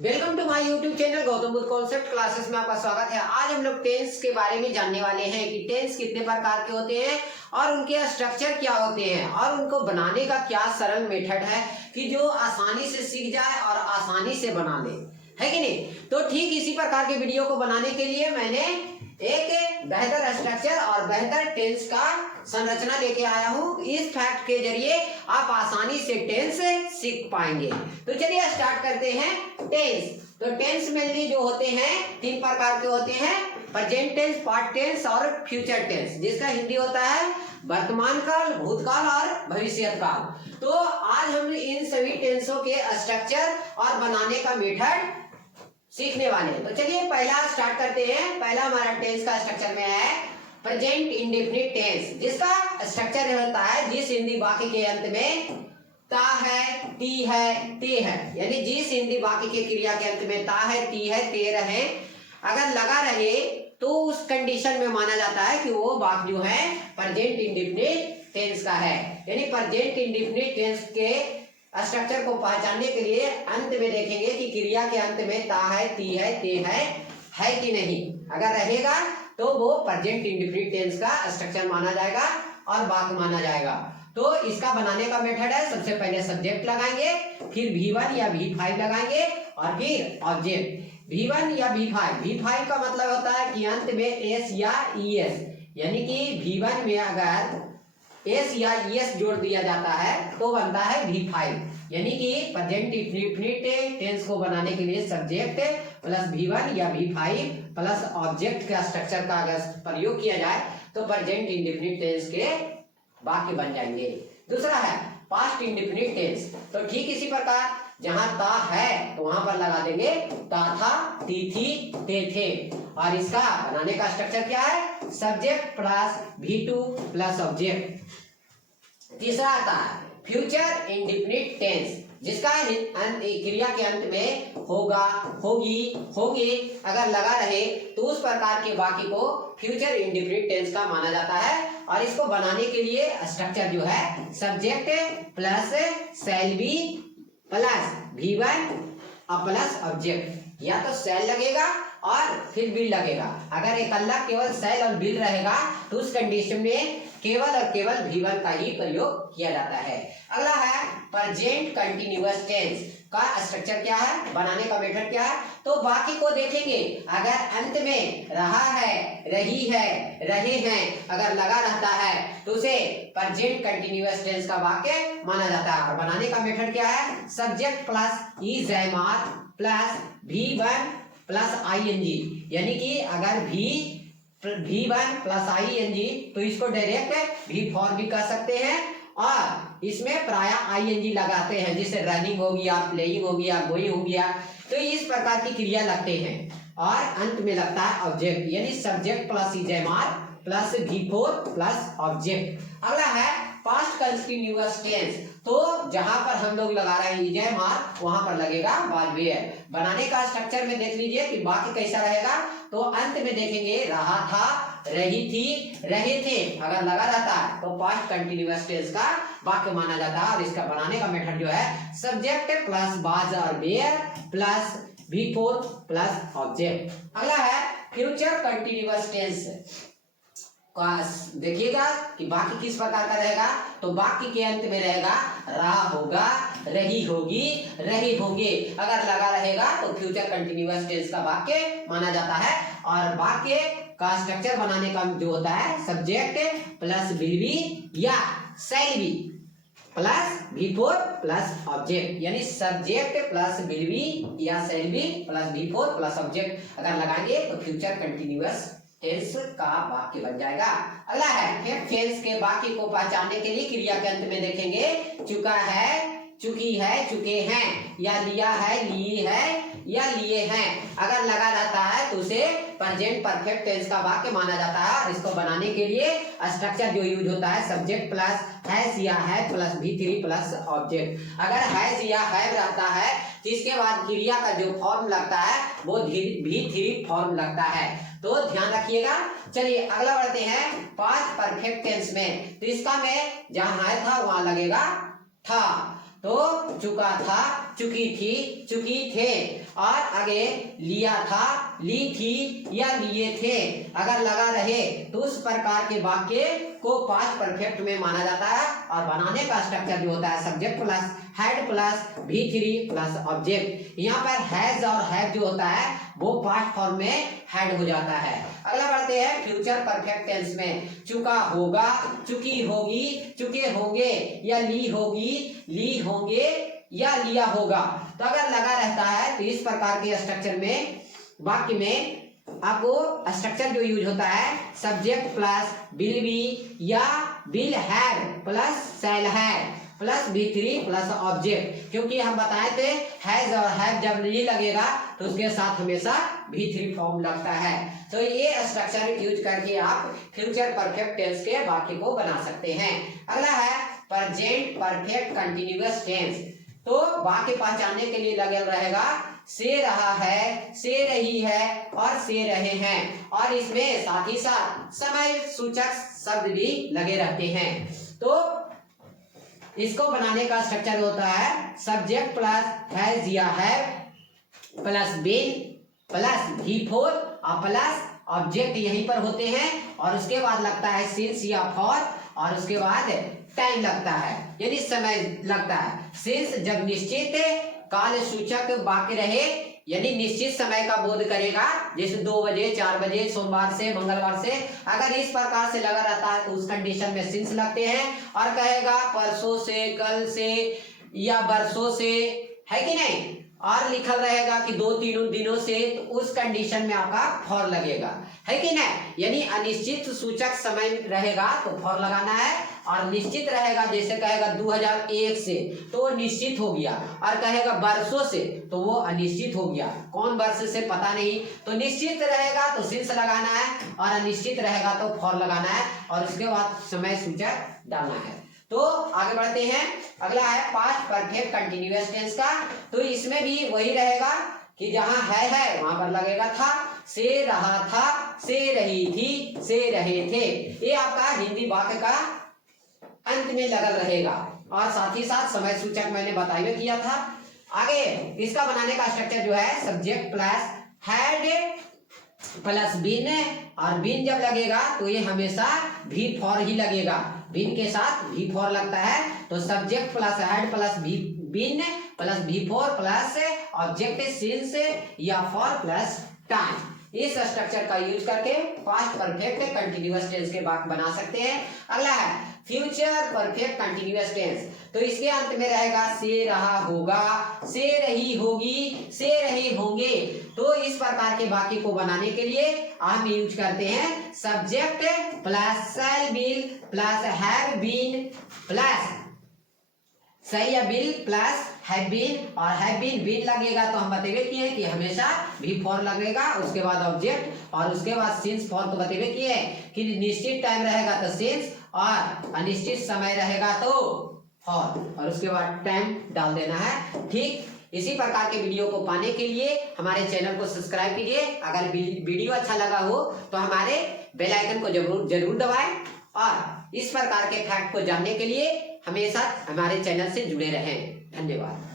Welcome to my YouTube channel Gautam Buddha concept classes में आपका स्वागत है। आज हम लोग टेंस के बारे में जानने वाले हैं कि टेंस कितने प्रकार के होते हैं और उनके स्ट्रक्चर क्या होते हैं और उनको बनाने का क्या सरल मेथड है कि जो आसानी से सीख जाए और आसानी से बना ले, है कि नहीं। तो ठीक इसी प्रकार के वीडियो को बनाने के लिए मैंने एक बेहतर स्ट्रक्चर और बेहतर टेंस का संरचना लेके आया हूँ। इस फैक्ट के जरिए आप आसानी से टेंस सीख पाएंगे। तो चलिए स्टार्ट करते हैं। टेंस, तो टेंस मेनली जो होते हैं तीन प्रकार के होते हैं, प्रेजेंट टेंस, पास्ट टेंस और फ्यूचर टेंस, जिसका हिंदी होता है वर्तमान काल, भूतकाल और भविष्य काल। तो आज हम इन सभी टेंसों के स्ट्रक्चर और बनाने का मेथड सीखने वाले हैं। तो चलिए पहला स्टार्ट करते हैं। पहला हमारा टेंस का स्ट्रक्चर में है प्रेजेंट इंडेफिनिट टेंस, जिसका स्ट्रक्चर होता है जिस हिंदी वाक्य के अंत में ता है, ती है, ते है, यानी जिस हिंदी वाक्य के क्रिया के अंत में ता है, ती है, ते रहे, अगर लगा रहे तो उस कंडीशन में माना जाता है कि वो वाक्य जो है प्रेजेंट इंडेफिनिट टेंस का है। यानी प्रेजेंट इंडेफिनिट टेंस के स्ट्रक्चर को पहचानने के लिए अंत में देखेंगे कि क्रिया के अंत में ता है, ती है, ते है कि नहीं। अगर रहेगा तो वो प्रेजेंट इंडेफिनिट टेंस का स्ट्रक्चर माना जाएगा और वाक्य माना जाएगा। तो इसका बनाने का मेथड है, सबसे पहले सब्जेक्ट लगाएंगे, फिर V1 या V5 लगाएंगे और फिर ऑब्जेक्ट। V1 या V5, V5 का मतलब होता है कि अंत में S या ES, यानी कि V1 में अगर S या ES जोड़ दिया जाता है तो बनता है V5। यानी कि प्रेजेंट इंडेफिनिट टेंस को बनाने के लिए सब्जेक्ट प्लस V1 या V5 प्लस ऑब्जेक्ट का स्ट्रक्चर का अगर प्रयोग किया जाए तो प्रेजेंट इंडेफिनिट टेंस के वाक्य बन जाएंगे। दूसरा है पास्ट इंडेफिनिट टेंस। तो ठीक इसी प्रकार जहां ता है तो वहां पर लगा देंगे ता था, ती थी, ते थे, और इसका बनाने का स्ट्रक्चर क्या है, subject plus V2 plus object. तीसरा आता है फ्यूचर इंडेफिनिट टेंस, जिसका क्रिया के अंत में होगा, होगी, होंगे अगर लगा रहे तो उस प्रकार के वाक्य को फ्यूचर इंडेफिनिट टेंस का माना जाता है। और इसको बनाने के लिए स्ट्रक्चर जो है subject plus shall be plus V1 और प्लस ऑब्जेक्ट, या तो शैल लगेगा और फिर बिल लगेगा। अगर एक अलग केवल शैल और बिल रहेगा तो उस कंडीशन में केवल और केवल V1 का ही प्रयोग किया जाता है। अगला है प्रेजेंट कंटिन्यूअस टेंस का स्ट्रक्चर क्या है, बनाने का मेथड क्या है। तो वाक्य को देखेंगे, अगर अंत में रहा है, रही है, रहे हैं अगर लगा रहता है तो उसे प्रेजेंट कंटिन्यूअस टेंस का वाक्य माना जाता है। और बनाने का मेथड क्या है, subject plus is Emaar plus V1 plus ING, यानी कि अगर V1 प्लस ING तो इसको डायरेक्ट V4 भी कह सकते हैं, और इसमें प्राय ING लगाते हैं, जिससे रनिंग हो गया, प्लेइंग हो गया, गोइंग हो गया, तो इस प्रकार की क्रिया लगते हैं। और अंत में लगता है ऑब्जेक्ट, यानी subject plus is Emaar plus V4 plus object. अगला है पास्ट कंटिन्यूअस टेंस। तो जहां पर हम लोग लगा रहे हैं इज एमार वहां पर लगेगा वाज वेयर। बनाने का स्ट्रक्चर में देख लीजिए कि वाक्य कैसा रहेगा। तो अंत में देखेंगे रहा था, रही थी, रहे थे अगर लगा रहता है तो पास्ट कंटिन्यूअस टेंस का वाक्य माना जाता है। और इसका बनाने का मेथड जो है सब्जेक्ट प्लस वाज और were plus V4 plus object. अगला है फ्यूचर कंटिन्यूअस टेंस। देखिएगा कि वाक्य किस प्रकार का रहेगा। तो वाक्य के अंत में रहेगा रहा होगा, रही होगी, रहे होंगे अगर लगा रहेगा तो फ्यूचर कंटिन्यूअस टेंस का वाक्य माना जाता है। और वाक्य का स्ट्रक्चर बनाने का जो होता है सब्जेक्ट प्लस विल बी या shall be plus V4 plus object, यानी सब्जेक्ट प्लस विल बी या shall be plus V4 plus object अगर लगाएंगे तो फ्यूचर कंटिन्यूअस टेंस का वाक्य बन जाएगा। अगला है टेंस के वाक्य को पहचानने के लिए क्रिया के अंत में देखेंगे चुका है, चुकी है, चुके हैं, या लिया है, लिए है, या लिए हैं अगर लगा रहता है तो उसे प्रेजेंट परफेक्ट टेंस का वाक्य माना जाता है। और इसको बनाने के लिए स्ट्रक्चर जो यूज होता है सब्जेक्ट प्लस हैज या है प्लस V3 प्लस ऑब्जेक्ट। अगर हैज या हैव रहता है जिसके बाद क्रिया का जो फॉर्म लगता है वो V3 फॉर्म लगता है, तो ध्यान रखिएगा। चलिए अगला बढ़ते हैं पास्ट परफेक्ट टेंस में। तो इसका में जहां है था वहां लगेगा था। तो चुका था, चुकी थी, चुकी थे। और आगे लिया था, ली थी या लिए थे अगर लगा रहे तो उस प्रकार के वाक्य को पास्ट परफेक्ट में माना जाता है। और बनाने का स्ट्रक्चर जो होता है subject plus had plus V3 plus object. यहाँ पर हैज और हैव जो होता है वो पास्ट फॉर्म में हैड हो जाता है। अगला बढ़ते हैं फ्यूचर परफेक्ट टेंस में। चुका होगा, चुकी होगी, चुके होंगे या ली होगी, ली होंगे या लिया होगा। तो अगर लगा रहता है तो इस प्रकार के स्ट्रक्चर में वाक्य में आपको स्ट्रक्चर जो यूज होता है सब्जेक्ट प्लस विल बी या will have plus shall have plus V3 plus object. क्योंकि हम बताए थे हैज और हैव जब नहीं लगेगा तो उसके साथ हमेशा V3 फॉर्म लगता है। तो ये स्ट्रक्चर यूज करके आप फ्यूचर परफेक्ट टेंस के वाक्य को बना सकते हैं। अगला है प्रेजेंट परफेक्ट कंटिन्यूअस टेंस। तो वाक्य पहचानने के लिए लगल रहेगा से रहा है, से रही है और से रहे हैं। और इसमें साथ ही साथ समय सूचक शब्द भी लगे रहते हैं। तो इसको बनाने का स्ट्रक्चर होता है सब्जेक्ट प्लस हैज या have plus been plus V4 और प्लस ऑब्जेक्ट यहीं पर होते हैं। और उसके बाद लगता है सिंस या फॉर और उसके बाद टाइम लगता है यानी समय लगता है। सिंस जब निश्चित काल सूचक वाक्य रहे यानी निश्चित समय का बोध करेगा, जैसे 2 बजे 4 बजे सोमवार से मंगलवार से, अगर इस प्रकार से लगा रहता है तो उस कंडीशन में सिंस लगते हैं। और कहेगा परसों से, कल से या बरसों से, है कि नहीं। और लिखल रहेगा कि 2-3 दिनों से, तो उस कंडीशन में आपका फॉर लगेगा, है कि नहीं। यानी अनिश्चित सूचक समय रहेगा तो फॉर लगाना है। और निश्चित रहेगा जैसे कहेगा 2001 से तो वो निश्चित हो गया। और कहेगा वर्षों से तो वो अनिश्चित हो गया, कौन वर्ष से पता नहीं। तो निश्चित रहेगा तो सिंस लगाना है और अनिश्चित रहेगा तो फॉर लगाना है और उसके बाद समय सूचक डालना है। तो आगे बढ़ते हैं। अगला है पास्ट परफेक्ट कंटिन्यूअस टेंस का। तो इसमें भी वही रहेगा कि जहां है वहां पर लगेगा था, से रहा था, से रही थी, से रहे थे। ये आपका हिंदी वाक्य का अंत में लगल रहेगा। और साथ ही साथ समय सूचक मैंने बताया किया था। आगे इसका बनाने का स्ट्रक्चर जो है subject plus had plus been. और बीन जब लगेगा तो ये हमेशा V4 ही लगेगा, बीन के साथ V4 लगता है। तो subject plus had plus been plus V4 plus object since या फॉर प्लस टाइम। इस स्ट्रक्चर का यूज करके पास्ट परफेक्ट कंटिन्यूअस टेंस के वाक्य बना सकते हैं। अगला है फ्यूचर परफेक्ट कंटिन्यूअस टेंस। तो इसके अंत में रहेगा से रहा होगा, से रही होगी, से रहे होंगे। तो इस प्रकार के वाक्य को बनाने के लिए हम यूज करते हैं subject plus shall been plus have been plus सही या बिल प्लस हैव बीन। और हैव बीन बीन लगेगा तो हम बतेबे किए कि हमेशा V4 लगेगा, उसके बाद ऑब्जेक्ट और उसके बाद सिंस फॉर। तो बतेबे किए कि निश्चित टाइम रहेगा तो सिंस और अनिश्चित समय रहेगा तो फॉर और उसके बाद टाइम डाल देना है। ठीक इसी प्रकार के वीडियो को पाने के लिए हमारे चैनल को सब्सक्राइब कीजिए। अगर वीडियो अच्छा लगा हो तो हमारे बेल आइकन को जरूर दबाएं। और इस प्रकार के फैक्ट को जानने के लिए हमेशा हमारे चैनल से जुड़े रहें। धन्यवाद।